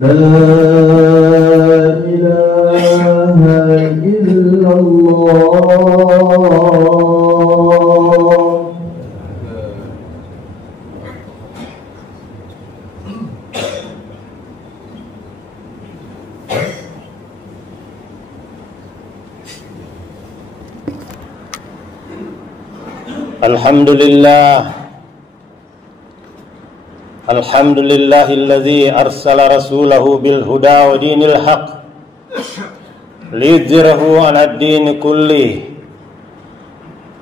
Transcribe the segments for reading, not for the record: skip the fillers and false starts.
لا إله إلا الله. Alhamdulillahilladzi arsala rasulahu bil huda wa dinil haq liyudhhirahu 'alad din kulli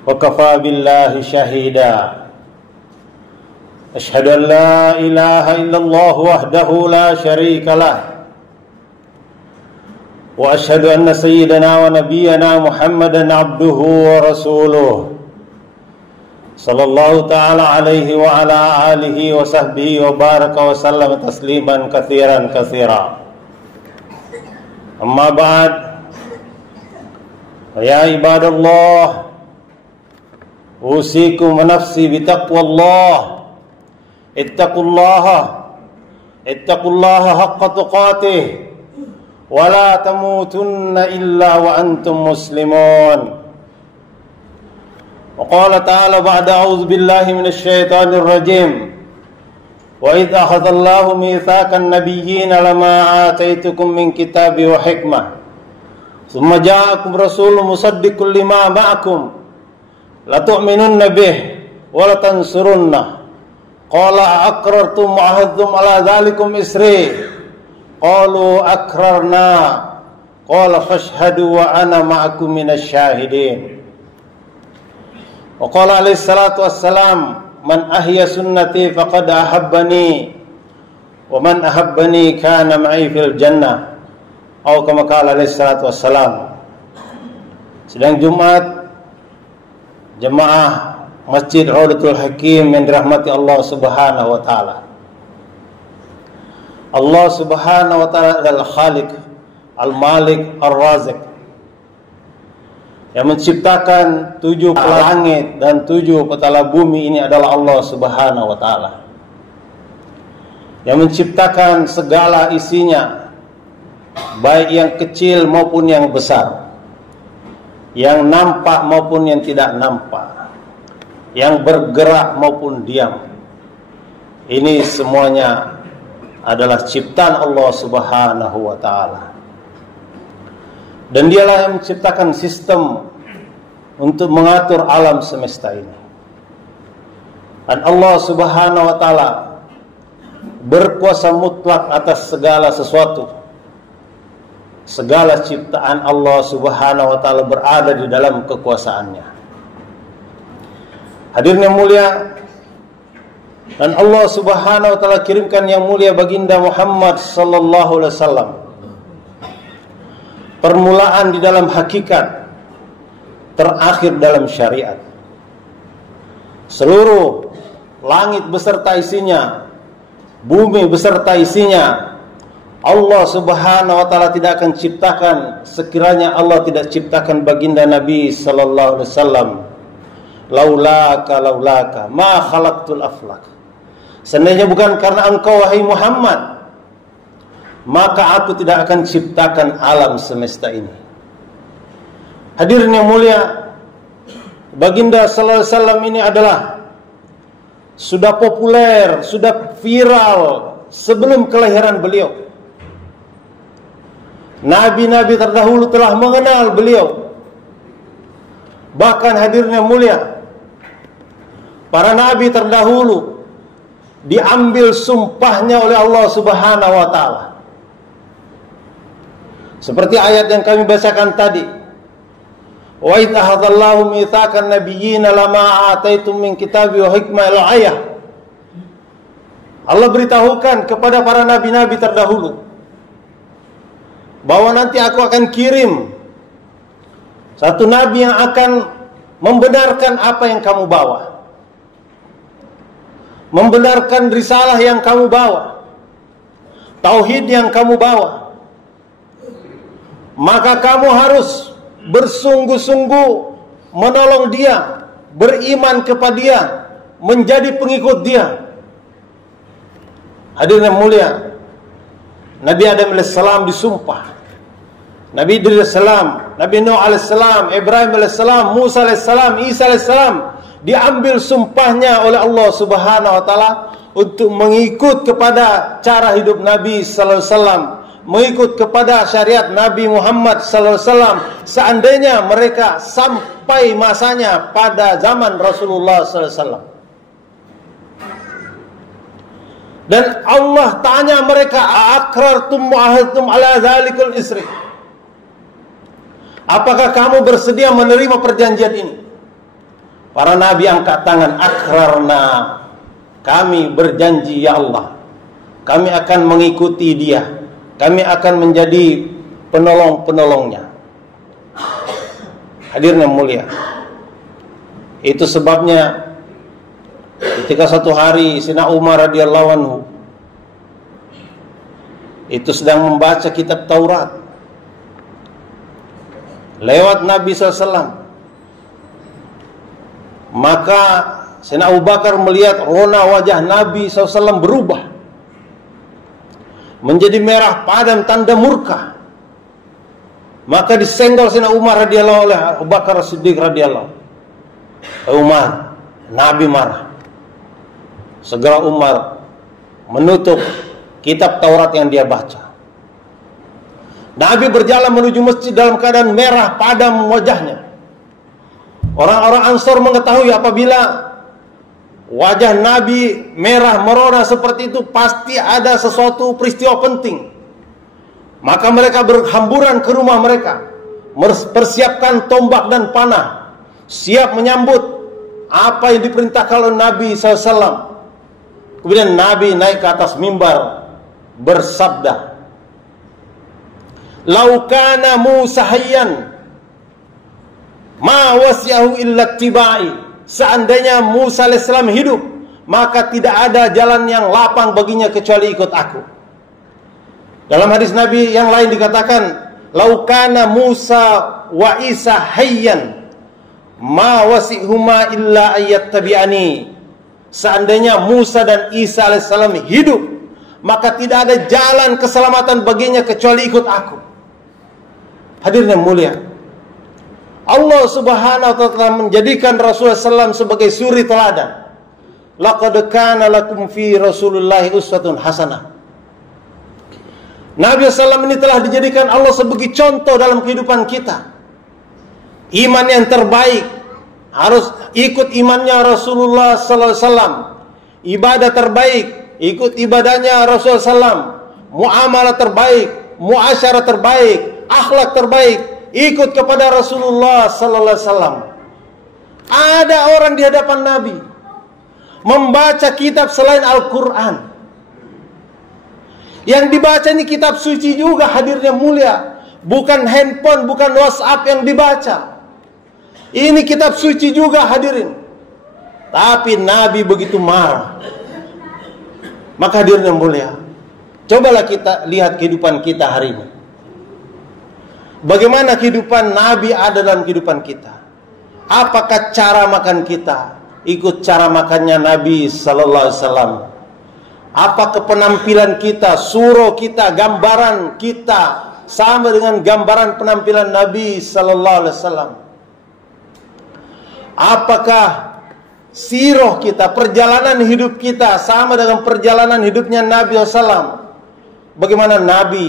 wa kafa billahi shahida. Asyhadu an la ilaha illallah wahdahu la syarika lah wa asyhadu anna sayyidana wa nabiyyana Muhammadan abduhu wa rasuluh sallallahu ta'ala alaihi wa ala alihi wa sahbihi wa baraka wa sallam tasliman katsiran katsira. Amma ba'd, ya ibadallah, usikum wa nafsi bitaqwallah. Ittaqullaha haqqa tuqatih wa la tamutunna illa wa antum muslimun. وقال تعالى بعد أعوذ بالله من الشيطان الرجيم وإذ أخذ الله ميثاق النبيين لما آتيتكم من كتاب وحكمة ثم جاءكم رسول مصدق لما معكم لتؤمنن به ولتنصرنه قال أأقررتم وعهدتم على ذلكم إسري قالوا أقررنا قال فاشهدوا وأنا معكم من الشاهدين. Wa qala alaihi salatu wassalam man ahya sunnati faqad ahabbani wa man ahabbani kana ma'i fil jannah atau kama qala alaihi salatu wassalam. Sidang Jumat jemaah Masjid Raudatul Hakim yang dirahmati Allah Subhanahu wa taala. Allah Subhanahu wa taala adalah Khaliq, Al-Malik, Ar-Razik yang menciptakan 7 langit dan 7 petala bumi. Ini adalah Allah Subhanahu wa taala yang menciptakan segala isinya, baik yang kecil maupun yang besar, yang nampak maupun yang tidak nampak, yang bergerak maupun diam. Ini semuanya adalah ciptaan Allah Subhanahu wa taala. Dan dialah yang menciptakan sistem untuk mengatur alam semesta ini. Dan Allah Subhanahu wa taala berkuasa mutlak atas segala sesuatu. Segala ciptaan Allah Subhanahu wa taala berada di dalam kekuasaannya. Hadirin yang mulia, dan Allah Subhanahu wa taala kirimkan yang mulia baginda Muhammad sallallahu alaihi wasallam, permulaan di dalam hakikat, terakhir dalam syariat. Seluruh langit beserta isinya, bumi beserta isinya, Allah Subhanahu wa taala tidak akan ciptakan sekiranya Allah tidak ciptakan baginda Nabi sallallahu alaihi wasallam. Laulaka ma khalaqtul aflak. Seandainya bukan karena engkau wahai Muhammad, maka aku tidak akan ciptakan alam semesta ini. Hadirin yang mulia, baginda sallallahu alaihi wasallam ini adalah sudah populer, sudah viral sebelum kelahiran beliau. Nabi-nabi terdahulu telah mengenal beliau. Bahkan hadirin yang mulia, para nabi terdahulu diambil sumpahnya oleh Allah Subhanahu wa taala. Seperti ayat yang kami bacakan tadi. Wa idh akhadallahu mitsaqan nabiyyina lama ataitum min kitabi wa hikmah al-ayah. Allah beritahukan kepada para nabi-nabi terdahulu bahwa nanti aku akan kirim satu nabi yang akan membenarkan apa yang kamu bawa, membenarkan risalah yang kamu bawa, tauhid yang kamu bawa. Maka kamu harus bersungguh-sungguh menolong dia, beriman kepada dia, menjadi pengikut dia. Hadirin yang mulia, Nabi Adam alaihissalam disumpah, Nabi Idris alaihissalam, Nabi Nuh alaihissalam, Ibrahim alaihissalam, Musa alaihissalam, Isa alaihissalam, diambil sumpahnya oleh Allah Subhanahu wa taala untuk mengikut kepada cara hidup Nabi sallallahu alaihi wasallam, mengikut kepada syariat Nabi Muhammad sallallahu alaihi wasallam, seandainya mereka sampai masanya pada zaman Rasulullah sallallahu alaihi wasallam. Dan Allah tanya mereka, aqrartum wa ahadtum ala dzalikal isri? Apakah kamu bersedia menerima perjanjian ini? Para nabi angkat tangan, akrarna, kami berjanji ya Allah, kami akan mengikuti dia, kami akan menjadi penolong-penolongnya. Hadirin yang mulia, itu sebabnya ketika satu hari Sayyidina Umar radhiyallahu anhu itu sedang membaca kitab Taurat, lewat Nabi SAW, maka Sayyidina Abu Bakar melihat rona wajah Nabi SAW berubah menjadi merah padam, tanda murka. Maka disenggol Sayyidina Umar radhiyallahu oleh Abu Bakar Siddiq radhiyallahu. Umar, Nabi marah. Segera Umar menutup kitab Taurat yang dia baca. Nabi berjalan menuju masjid dalam keadaan merah padam wajahnya. Orang-orang Ansor mengetahui apabila wajah Nabi merah merona seperti itu, pasti ada sesuatu peristiwa penting. Maka mereka berhamburan ke rumah mereka, persiapkan tombak dan panah, siap menyambut apa yang diperintahkan oleh Nabi SAW. Kemudian Nabi naik ke atas mimbar bersabda, "Lau kana Musa hayyan ma wasi'ahu illa tibai." Seandainya Musa alaihissalam hidup, maka tidak ada jalan yang lapang baginya kecuali ikut aku. Dalam hadis Nabi yang lain dikatakan, "Lau kana Musa wa Isa hayyan ma wasi'huma illa ayattabi'ani." Seandainya Musa dan Isa alaihissalam hidup, maka tidak ada jalan keselamatan baginya kecuali ikut aku. Hadirin yang mulia, Allah Subhanahu wa ta'ala menjadikan Rasulullah SAW sebagai suri teladan. Laqad kana lakum fi Rasulillahi uswatun hasanah. Nabi SAW ini telah dijadikan Allah sebagai contoh dalam kehidupan kita. Iman yang terbaik harus ikut imannya Rasulullah SAW. Ibadah terbaik, ikut ibadahnya Rasulullah SAW. Muamalah terbaik, muasyarah terbaik, akhlak terbaik, ikut kepada Rasulullah sallallahu alaihi wasallam. Ada orang di hadapan Nabi membaca kitab selain Al-Qur'an. Yang dibaca ini kitab suci juga, hadirnya mulia. Bukan handphone, bukan WhatsApp yang dibaca. Ini kitab suci juga, hadirin. Tapi Nabi begitu marah. Maka hadirnya mulia, cobalah kita lihat kehidupan kita hari ini. Bagaimana kehidupan Nabi ada dalam kehidupan kita? Apakah cara makan kita ikut cara makannya Nabi sallallahu alaihi wasallam? Apakah penampilan kita, surah kita, gambaran kita sama dengan gambaran penampilan Nabi sallallahu alaihi wasallam? Apakah sirah kita, perjalanan hidup kita sama dengan perjalanan hidupnya Nabi sallallahu alaihi wasallam? Bagaimana Nabi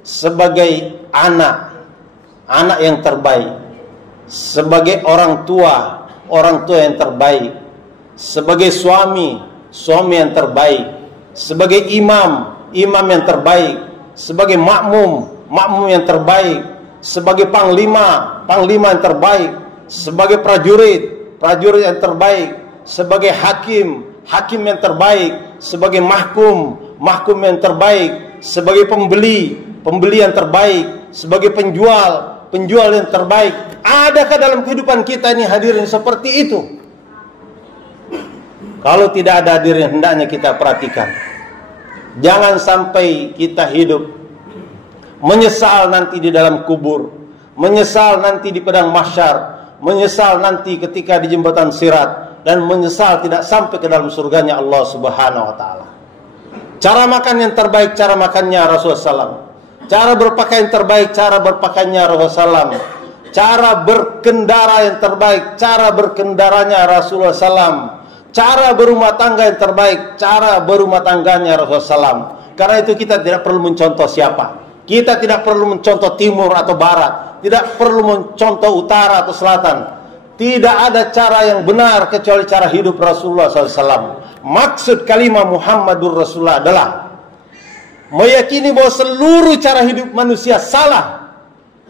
sebagai anak yang terbaik, sebagai orang tua yang terbaik, sebagai suami yang terbaik, sebagai imam yang terbaik, sebagai makmum yang terbaik, sebagai panglima yang terbaik, sebagai prajurit yang terbaik, sebagai hakim yang terbaik, sebagai mahkum yang terbaik, sebagai pembeli yang terbaik, sebagai penjual yang terbaik. Adakah dalam kehidupan kita ini hadirin seperti itu? Kalau tidak ada, hadirin, hendaknya kita perhatikan. Jangan sampai kita hidup menyesal nanti di dalam kubur, menyesal nanti di padang mahsyar, menyesal nanti ketika di jembatan Sirat, dan menyesal tidak sampai ke dalam surganya Allah Subhanahu wa ta'ala. Cara makan yang terbaik, cara makannya Rasulullah SAW. Cara berpakaian terbaik, cara berpakaiannya Rasulullah SAW. Cara berkendara yang terbaik, cara berkendaranya Rasulullah SAW. Cara berumah tangga yang terbaik, cara berumah tangganya Rasulullah SAW. Karena itu kita tidak perlu mencontoh siapa. Kita tidak perlu mencontoh timur atau barat. Tidak perlu mencontoh utara atau selatan. Tidak ada cara yang benar kecuali cara hidup Rasulullah SAW. Maksud kalimat Muhammadur Rasulullah adalah meyakini bahwa seluruh cara hidup manusia salah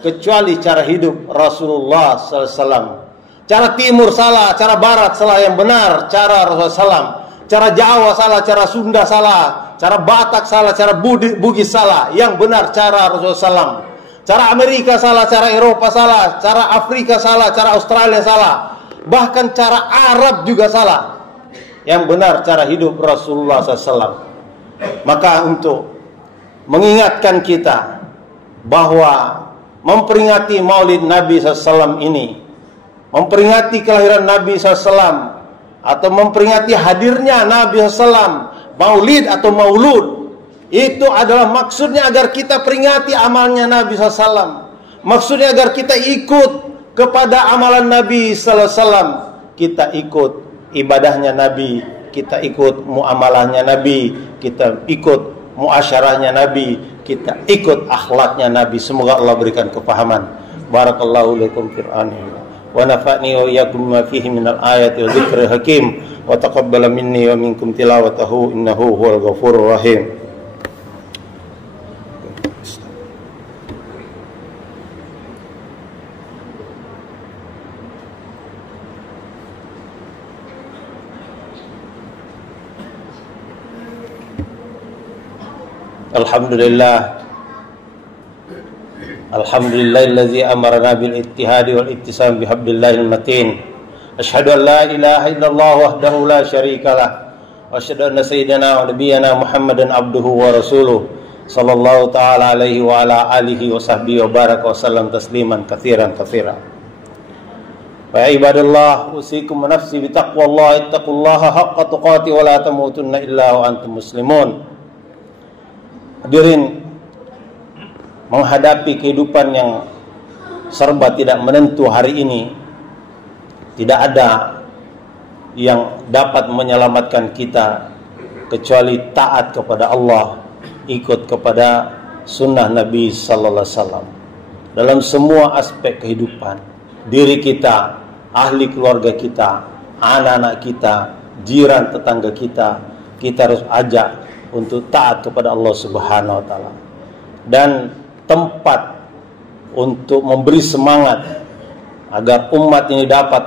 kecuali cara hidup Rasulullah SAW. Cara timur salah, cara barat salah, yang benar cara Rasulullah SAW. Cara Jawa salah, cara Sunda salah, cara Batak salah, cara Bugis salah, yang benar cara Rasulullah SAW. Cara Amerika salah, cara Eropa salah, cara Afrika salah, cara Australia salah, bahkan cara Arab juga salah. Yang benar cara hidup Rasulullah SAW. Maka untuk mengingatkan kita bahwa memperingati Maulid Nabi SAW ini, memperingati kelahiran Nabi SAW, atau memperingati hadirnya Nabi SAW, Maulid atau Maulud, itu adalah maksudnya agar kita peringati amalnya Nabi SAW. Maksudnya agar kita ikut kepada amalan Nabi SAW. Kita ikut ibadahnya Nabi, kita ikut muamalahnya Nabi, kita ikut muasyarahnya Nabi, kita ikut akhlaknya Nabi. Semoga Allah berikan kefahaman. Barakallahu lakum fil Qur'an wa nafa'ni wa iyyakum ma fihi minal ayati wa dzikril hakim wa taqabbala minni wa minkum tilawatahu innahu huwal ghafurur rahim. Alhamdulillahillazi amarna bil ittihadi wal ittisam bihablillahil matin. Asyhadu an la ilaha illallah wahdahu la syarikalah wa asyhadu anna sayyidana wa nabiyyana Muhammadan abduhu wa rasuluh sallallahu ta'ala alaihi wa ala alihi wa sahbihi wa baraka wa sallam tasliman katsiran katsira. Wa ibadallah usikum wa nafsi bi taqwallahi ittaqullaha haqqa tuqatih wa la tamutunna illa wa antum muslimun. Hadirin, menghadapi kehidupan yang serba tidak menentu hari ini, tidak ada yang dapat menyelamatkan kita kecuali taat kepada Allah, ikut kepada sunnah Nabi Sallallahu Alaihi Wasallam dalam semua aspek kehidupan. Diri kita, ahli keluarga kita, anak-anak kita, jiran tetangga kita harus ajak untuk taat kepada Allah Subhanahu wa taala. Dan tempat untuk memberi semangat agar umat ini dapat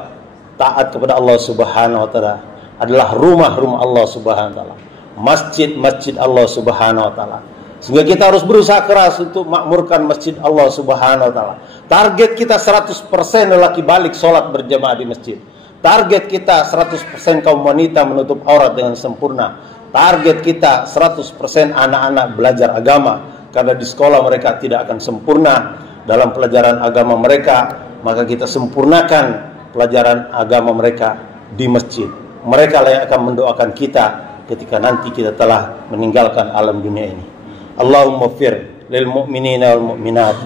taat kepada Allah Subhanahu wa taala adalah rumah-rumah Allah Subhanahu wa taala, masjid-masjid Allah Subhanahu wa taala. Sehingga kita harus berusaha keras untuk makmurkan masjid Allah Subhanahu wa taala. Target kita 100% lelaki balik sholat berjamaah di masjid. Target kita 100% kaum wanita menutup aurat dengan sempurna. Target kita 100% anak-anak belajar agama, karena di sekolah mereka tidak akan sempurna dalam pelajaran agama mereka, maka kita sempurnakan pelajaran agama mereka di masjid. Mereka lah yang akan mendoakan kita ketika nanti kita telah meninggalkan alam dunia ini. Allahumma fir lil mu'minina wal mu'minat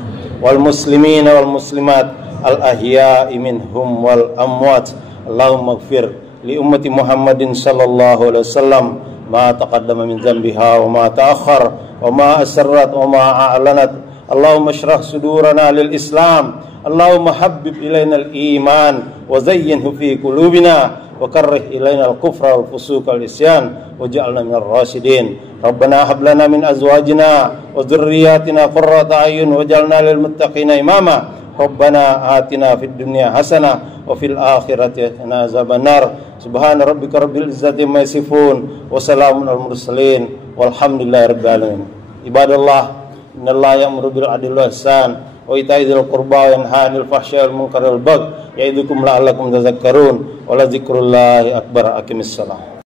wal muslimina wal muslimat al ahya'i minhum wal amwat. Allahumma fir li ummati Muhammadin sallallahu alaihi wasallam ma taqaddama min dhanbiha wa ma ta'akhkhar wa ma asarrat wa ma a'lanat. Allahumma shrah sudurana lil Islam. Allahumma habbib ilaina al iman wa zayyinhu fi qulubina wa karrih ilaina al kufra wal fusuq wal isyan waj'alna minar rasyidin. Rabbana hab lana min azwajina wa dhurriyyatina qurrata a'yun waj'alna lil muttaqina imama. Rabbana atina fid dunya hasanah wa fil akhirati hasanah azaban nar. Subhana rabbika rabbil izzati amma yasifun wa salamun al mursalin walhamdulillahi rabbil alamin. Ibadallah, innallaha ya'muru bil adli wal ihsan wa ita'i dzil qurba wa yanha 'anil fahsya'i wal munkari wal baghi ya'idukum la'allakum tadhakkarun wa la dzikrullahi akbar. Aqimissalam.